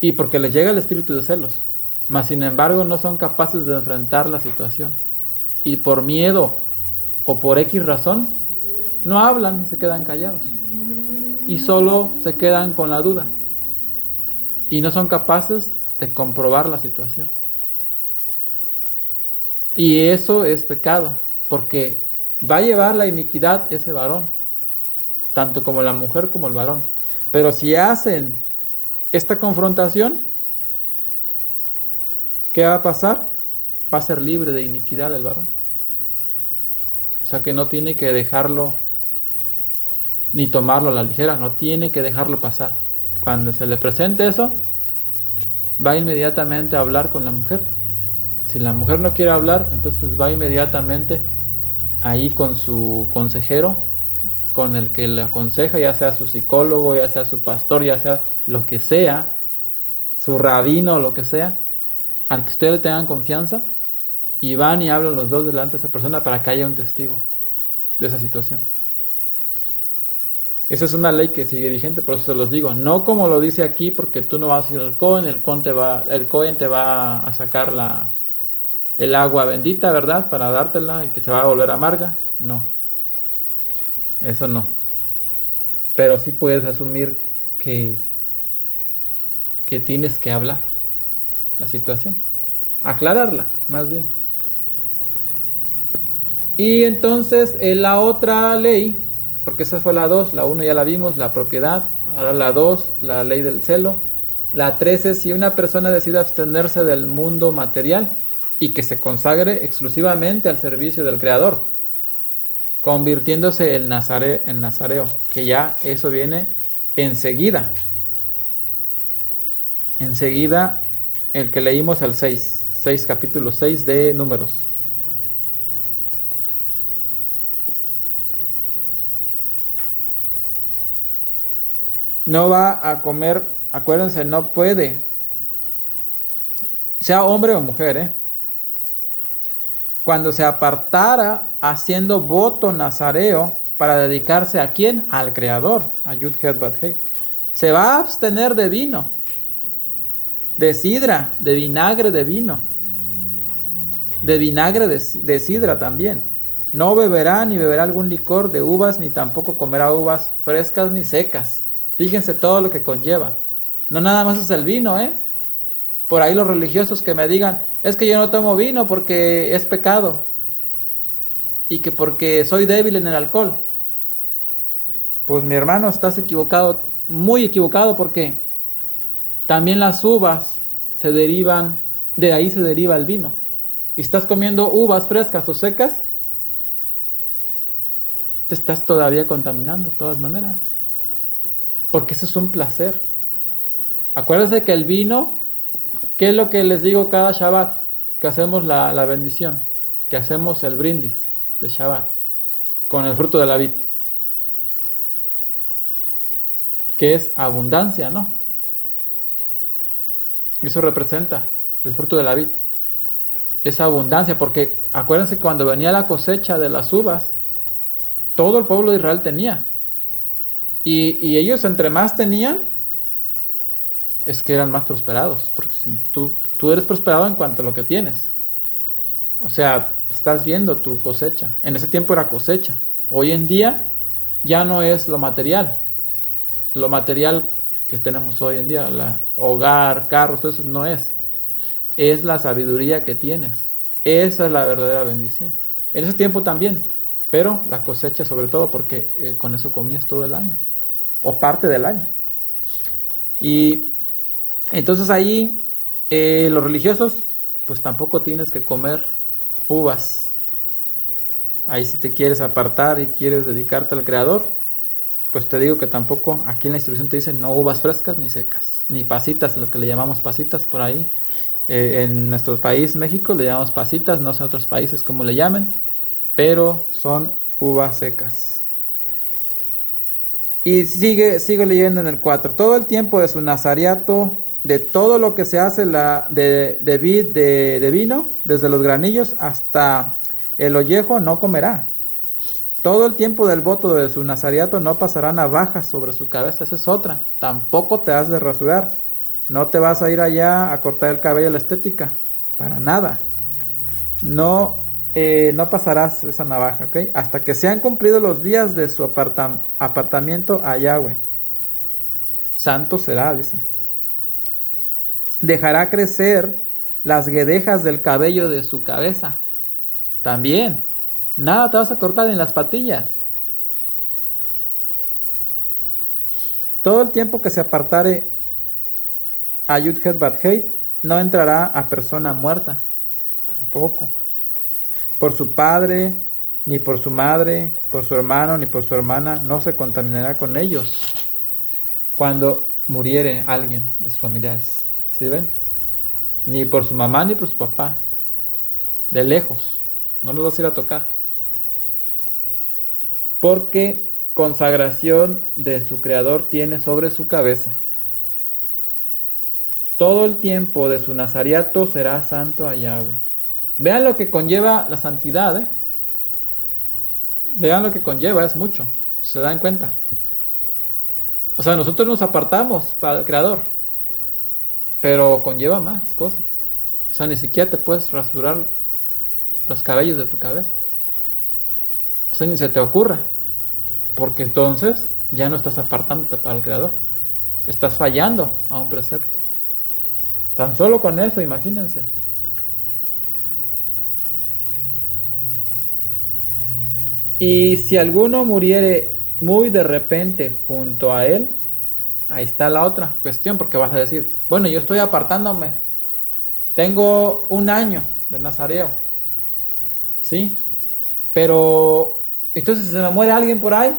y porque les llega el espíritu de celos, mas sin embargo no son capaces de enfrentar la situación y por miedo o por X razón no hablan y se quedan callados y solo se quedan con la duda y no son capaces de comprobar la situación. Y eso es pecado, porque va a llevar la iniquidad ese varón, tanto como la mujer como el varón. Pero si hacen esta confrontación, ¿qué va a pasar? Va a ser libre de iniquidad el varón. O sea que no tiene que dejarlo ni tomarlo a la ligera, no tiene que dejarlo pasar. Cuando se le presente eso, va inmediatamente a hablar con la mujer. Si la mujer no quiere hablar, entonces va inmediatamente ahí con su consejero, con el que le aconseja, ya sea su psicólogo, ya sea su pastor, ya sea lo que sea, su rabino, lo que sea, al que ustedes le tengan confianza, y van y hablan los dos delante de esa persona para que haya un testigo de esa situación. Esa es una ley que sigue vigente, por eso se los digo. No como lo dice aquí, porque tú no vas a ir al Cohen, el Cohen te va a sacar el agua bendita, ¿verdad? Para dártela y que se va a volver amarga. No, eso no. Pero sí puedes asumir que tienes que hablar la situación. Aclararla, más bien. Y entonces la otra ley, porque esa fue la 2, la 1 ya la vimos, la propiedad. Ahora la 2, la ley del celo. La 3 es si una persona decide abstenerse del mundo material y que se consagre exclusivamente al servicio del Creador, convirtiéndose en nazareo, que ya eso viene enseguida. Enseguida el que leímos al 6 capítulo 6 de Números. No va a comer, acuérdense, no puede, sea hombre o mujer, cuando se apartara haciendo voto nazareo para dedicarse ¿a quién? Al Creador, a Yud Het Bat Hei. Se va a abstener de vino, de sidra, de vinagre de vino, de vinagre de sidra también. No beberá ni beberá algún licor de uvas, ni tampoco comerá uvas frescas ni secas. Fíjense todo lo que conlleva. No nada más es el vino, Por ahí los religiosos que me digan, es que yo no tomo vino porque es pecado. Y que porque soy débil en el alcohol. Pues mi hermano, estás equivocado, muy equivocado, porque también las uvas se derivan, de ahí se deriva el vino. Y estás comiendo uvas frescas o secas, te estás todavía contaminando de todas maneras. Porque eso es un placer. Acuérdense que el vino, ¿qué es lo que les digo cada Shabbat? Que hacemos la bendición, que hacemos el brindis de Shabbat con el fruto de la vid, que es abundancia, ¿no? Eso representa el fruto de la vid, esa abundancia, porque acuérdense que cuando venía la cosecha de las uvas, todo el pueblo de Israel tenía. Y ellos entre más tenían, es que eran más prosperados. Porque tú eres prosperado en cuanto a lo que tienes. O sea, estás viendo tu cosecha. En ese tiempo era cosecha. Hoy en día ya no es lo material. Lo material que tenemos hoy en día, hogar, carros, eso no es. Es la sabiduría que tienes. Esa es la verdadera bendición. En ese tiempo también. Pero la cosecha sobre todo porque con eso comías todo el año. O parte del año. Y entonces ahí los religiosos, pues tampoco tienes que comer uvas. Ahí si te quieres apartar y quieres dedicarte al Creador, pues te digo que tampoco, aquí en la instrucción te dice no uvas frescas ni secas, ni pasitas, las que le llamamos pasitas por ahí. En nuestro país, México, le llamamos pasitas, no sé en otros países cómo le llamen, pero son uvas secas. Y sigue leyendo en el 4. Todo el tiempo de su nazareato de todo lo que se hace de vid, de vino, desde los granillos hasta el ollejo, no comerá. Todo el tiempo del voto de su nazareato no pasará navajas sobre su cabeza. Esa es otra. Tampoco te has de rasurar. No te vas a ir allá a cortar el cabello a la estética. Para nada. No, no pasarás esa navaja, ¿ok? Hasta que sean cumplidos los días de su apartamiento a Yahweh. Santo será, dice. Dejará crecer las guedejas del cabello de su cabeza. También. Nada te vas a cortar en las patillas. Todo el tiempo que se apartare a Yud-Het Bat-Hei, no entrará a persona muerta. Tampoco. Por su padre, ni por su madre, por su hermano, ni por su hermana, no se contaminará con ellos. Cuando muriere alguien de sus familiares. ¿Sí ven? Ni por su mamá, ni por su papá. De lejos. No los vas a ir a tocar. Porque consagración de su Creador tiene sobre su cabeza. Todo el tiempo de su nazareato será santo a Yahweh. Vean lo que conlleva la santidad, ¿eh? Vean lo que conlleva, es mucho. ¿Se dan cuenta? O sea, nosotros nos apartamos para el Creador, pero conlleva más cosas. O sea, ni siquiera te puedes rasurar los cabellos de tu cabeza. O sea, ni se te ocurra. Porque entonces ya no estás apartándote para el Creador. Estás fallando a un precepto. Tan solo con eso, imagínense. Y si alguno muriere muy de repente junto a él, ahí está la otra cuestión, porque vas a decir, bueno, yo estoy apartándome. Tengo 1 año de nazareo. ¿Sí? Pero entonces, si se me muere alguien por ahí,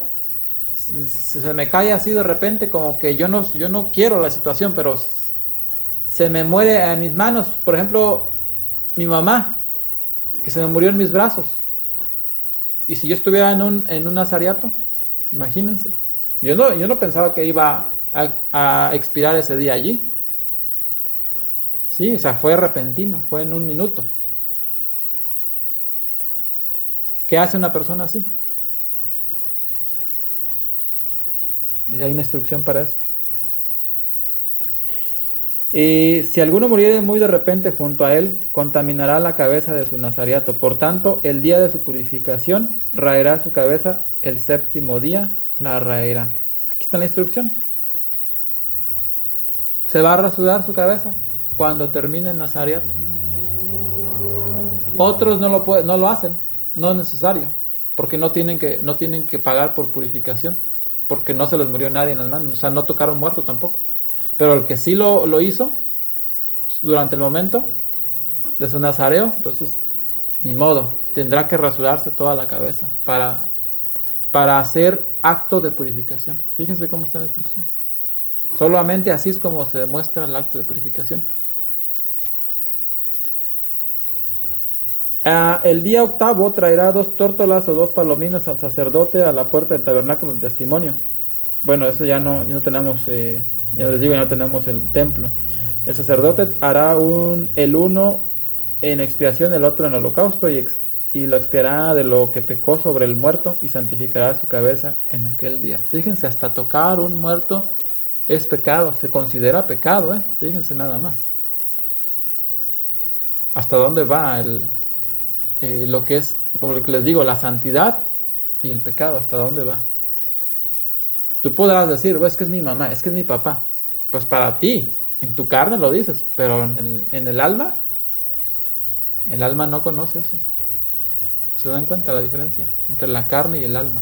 si se me cae así de repente, como que yo no quiero la situación, pero se me muere en mis manos. Por ejemplo, mi mamá, que se me murió en mis brazos. Y si yo estuviera en un nazariato, imagínense. Yo no pensaba que iba a expirar ese día allí. Sí, o sea, fue repentino, fue en 1 minuto. ¿Qué hace una persona así? Y hay una instrucción para eso. Y si alguno muriere muy de repente junto a él, contaminará la cabeza de su nazareato. Por tanto, el día de su purificación, raerá su cabeza, el 7º día la raerá. Aquí está la instrucción. Se va a rasurar su cabeza cuando termine el nazareato. Otros no lo hacen, no es necesario, porque no tienen que pagar por purificación, porque no se les murió nadie en las manos, o sea, no tocaron muerto tampoco. Pero el que sí lo hizo durante el momento de su nazareo, entonces, ni modo, tendrá que rasurarse toda la cabeza para hacer acto de purificación. Fíjense cómo está la instrucción. Solamente así es como se demuestra el acto de purificación. El día 8º traerá 2 tórtolas o 2 palominos al sacerdote a la puerta del tabernáculo del testimonio. Bueno, eso ya no tenemos, ya les digo, ya no tenemos el templo. El sacerdote hará el uno en expiación, el otro en holocausto, y lo expiará de lo que pecó sobre el muerto, y santificará su cabeza en aquel día. Fíjense, hasta tocar un muerto es pecado, se considera pecado, fíjense nada más. ¿Hasta dónde va lo que es, como lo que les digo, la santidad y el pecado? ¿Hasta dónde va? Tú podrás decir, es que es mi mamá, es que es mi papá. Pues para ti, en tu carne lo dices, pero en el alma no conoce eso. ¿Se dan cuenta la diferencia entre la carne y el alma?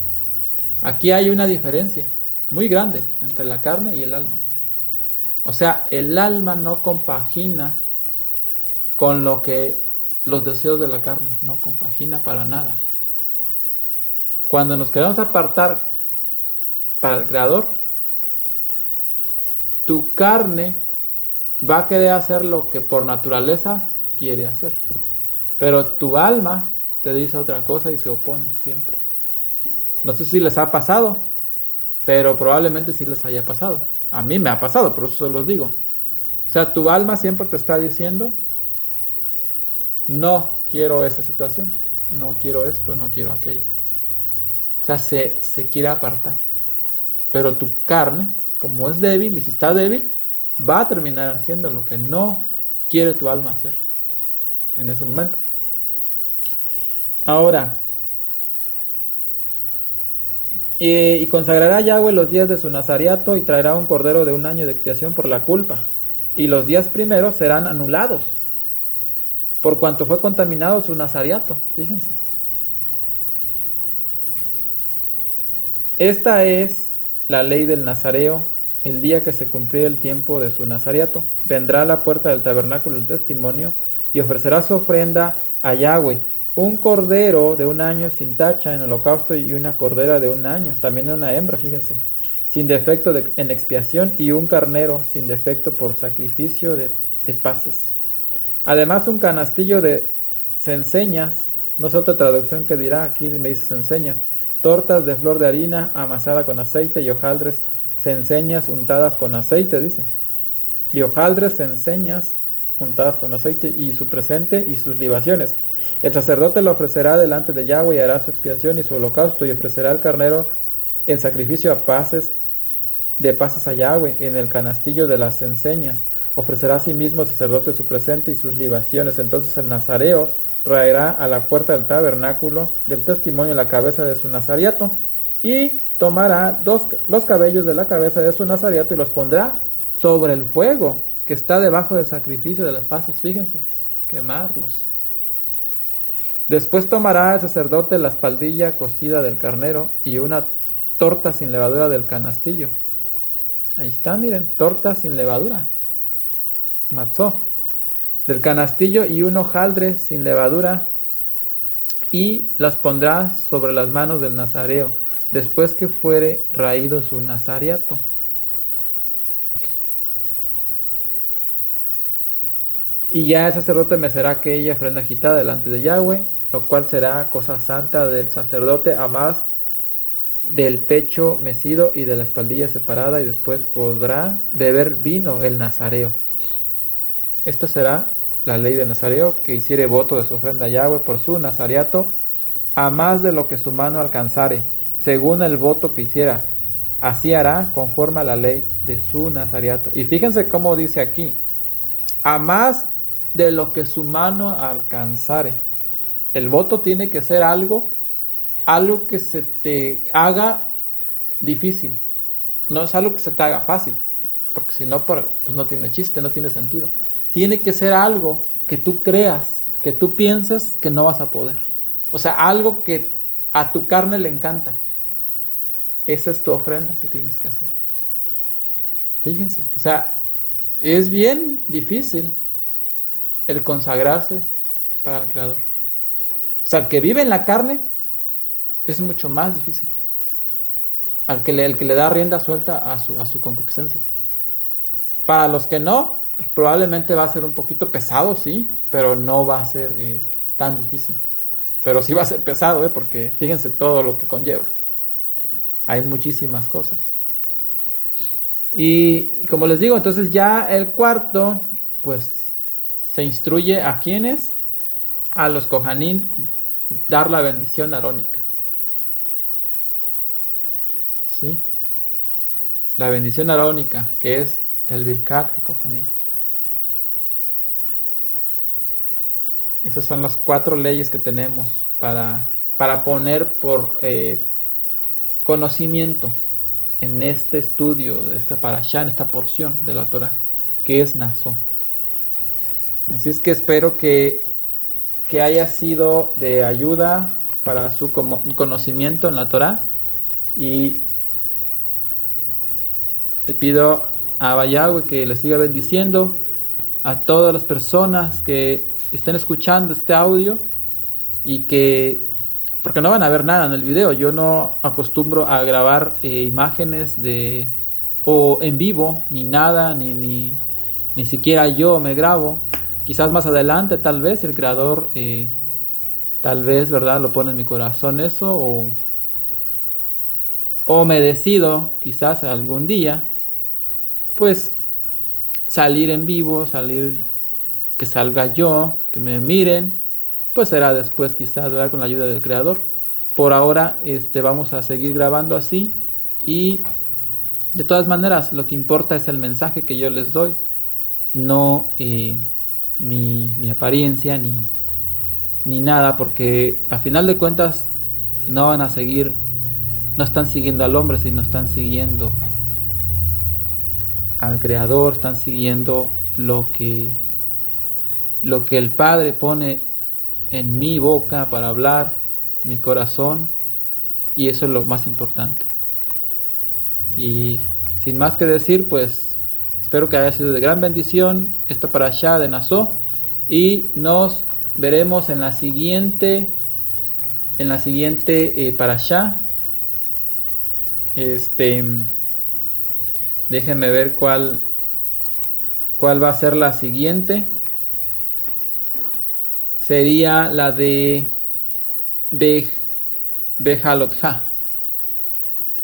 Aquí hay una diferencia muy grande entre la carne y el alma. O sea, el alma no compagina con los deseos de la carne, no compagina para nada. Cuando nos queremos apartar para el Creador, tu carne va a querer hacer lo que por naturaleza quiere hacer, pero tu alma te dice otra cosa y se opone siempre. No sé si les ha pasado, pero probablemente sí les haya pasado. A mí me ha pasado, por eso se los digo. O sea, tu alma siempre te está diciendo, no quiero esa situación, no quiero esto, no quiero aquello. O sea, se quiere apartar. Pero tu carne, como es débil, y si está débil, va a terminar haciendo lo que no quiere tu alma hacer en ese momento. Ahora, y consagrará a Yahweh los días de su nazareato y traerá un cordero de 1 año de expiación por la culpa. Y los días primeros serán anulados, por cuanto fue contaminado su nazareato. Fíjense. Esta es la ley del nazareo. El día que se cumpliera el tiempo de su nazareato, vendrá a la puerta del tabernáculo del testimonio y ofrecerá su ofrenda a Yahweh, un cordero de 1 año sin tacha en holocausto y una cordera de 1 año, también una hembra, fíjense, sin defecto en expiación, y un carnero sin defecto por sacrificio de paces. Además, un canastillo de cenceñas, no sé otra traducción que dirá, aquí me dice cenceñas, tortas de flor de harina amasada con aceite y hojaldres, cenceñas untadas con aceite, dice. Y hojaldres, cenceñas untadas con aceite, y su presente y sus libaciones. El sacerdote lo ofrecerá delante de Yahweh y hará su expiación y su holocausto, y ofrecerá el carnero en sacrificio de paces a Yahweh en el canastillo de las enseñas. Ofrecerá a sí mismo el sacerdote su presente y sus libaciones. Entonces el nazareo traerá a la puerta del tabernáculo del testimonio la cabeza de su nazareato, y tomará los cabellos de la cabeza de su nazareato y los pondrá sobre el fuego que está debajo del sacrificio de las paces. Fíjense, quemarlos. Después tomará el sacerdote la espaldilla cocida del carnero y una torta sin levadura del canastillo. Ahí está, miren, torta sin levadura. Matzó. Del canastillo y un hojaldre sin levadura, y las pondrá sobre las manos del nazareo, después que fuere raído su nazareato. Y ya el sacerdote mecerá aquella ofrenda agitada delante de Yahweh, lo cual será cosa santa del sacerdote, a más del pecho mecido y de la espaldilla separada, y después podrá beber vino el nazareo. Esta será la ley del nazareo, que hiciere voto de su ofrenda a Yahweh por su nazareato, a más de lo que su mano alcanzare, según el voto que hiciera. Así hará conforme a la ley de su nazareato. Y fíjense cómo dice aquí, a más de lo que su mano alcanzare. El voto tiene que ser algo que se te haga difícil. No es algo que se te haga fácil, porque si no, pues no tiene chiste, no tiene sentido. Tiene que ser algo que tú creas, que tú pienses que no vas a poder. O sea, algo que a tu carne le encanta. Esa es tu ofrenda que tienes que hacer. Fíjense, o sea, es bien difícil el consagrarse para el Creador. O sea, el que vive en la carne es mucho más difícil. El que le da rienda suelta a su concupiscencia. Para los que no, pues probablemente va a ser un poquito pesado, sí, pero no va a ser tan difícil. Pero sí va a ser pesado, porque fíjense todo lo que conlleva. Hay muchísimas cosas. Y como les digo, entonces ya el cuarto, pues se instruye a quienes, a los Kohanim, dar la bendición arónica. ¿Sí? La bendición arónica, que es el Birkat Kohanim. Esas son las 4 leyes que tenemos para poner por conocimiento en este estudio de esta parashá, en esta porción de la Torah, que es Naso. Así es que espero que haya sido de ayuda para su conocimiento en la Torah, y le pido a Yahweh que le siga bendiciendo a todas las personas que estén escuchando este audio, y porque no van a ver nada en el video. Yo no acostumbro a grabar imágenes o en vivo, ni nada, ni siquiera yo me grabo. Quizás más adelante, tal vez, el Creador, tal vez, ¿verdad?, lo pone en mi corazón eso, o me decido, quizás algún día, pues, salir en vivo, que salga yo, que me miren, pues será después quizás, ¿verdad? Con la ayuda del creador. Por ahora, vamos a seguir grabando así y de todas maneras, lo que importa es el mensaje que yo les doy, no mi apariencia ni nada, porque a final de cuentas no van a seguir, no están siguiendo al hombre, sino están siguiendo al creador, están siguiendo lo que el Padre pone en mi boca para hablar, mi corazón, y eso es lo más importante. Y sin más que decir, pues espero que haya sido de gran bendición esta parashá de Naso, y nos veremos en la siguiente parashá. Déjenme ver cuál va a ser la siguiente. Sería la de Bejalotja.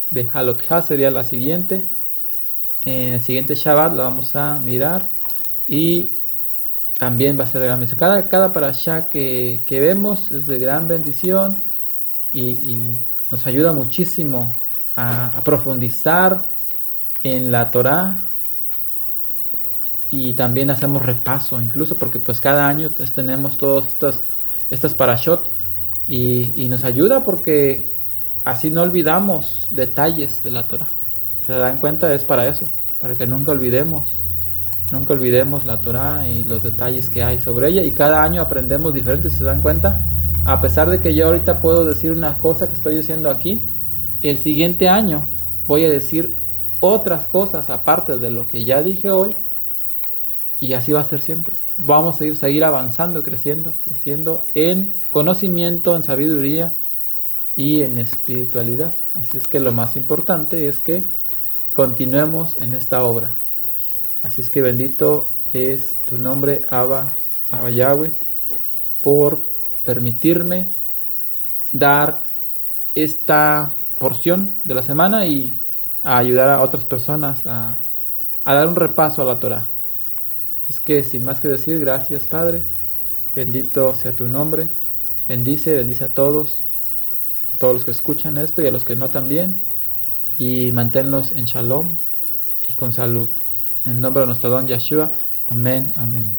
Bejalotja sería la siguiente. En el siguiente Shabbat lo vamos a mirar. Y también va a ser de gran bendición. Cada parashá que vemos es de gran bendición. Y nos ayuda muchísimo a profundizar en la Torá. Y también hacemos repaso, incluso porque pues cada año tenemos todos estas parashot. Y nos ayuda porque así no olvidamos detalles de la Torah. ¿Se dan cuenta? Es para eso, para que nunca olvidemos la Torah y los detalles que hay sobre ella. Y cada año aprendemos diferentes, ¿se dan cuenta? A pesar de que yo ahorita puedo decir una cosa que estoy diciendo aquí, el siguiente año voy a decir otras cosas aparte de lo que ya dije hoy. Y así va a ser siempre. Vamos a seguir avanzando, creciendo en conocimiento, en sabiduría y en espiritualidad. Así es que lo más importante es que continuemos en esta obra. Así es que bendito es tu nombre, Abba Yahweh, por permitirme dar esta porción de la semana y a ayudar a otras personas a dar un repaso a la Torah. Es que sin más que decir, gracias Padre, bendito sea tu nombre, bendice a todos los que escuchan esto y a los que no también, y manténlos en shalom y con salud. En el nombre de nuestro don Yeshua, amén, amén.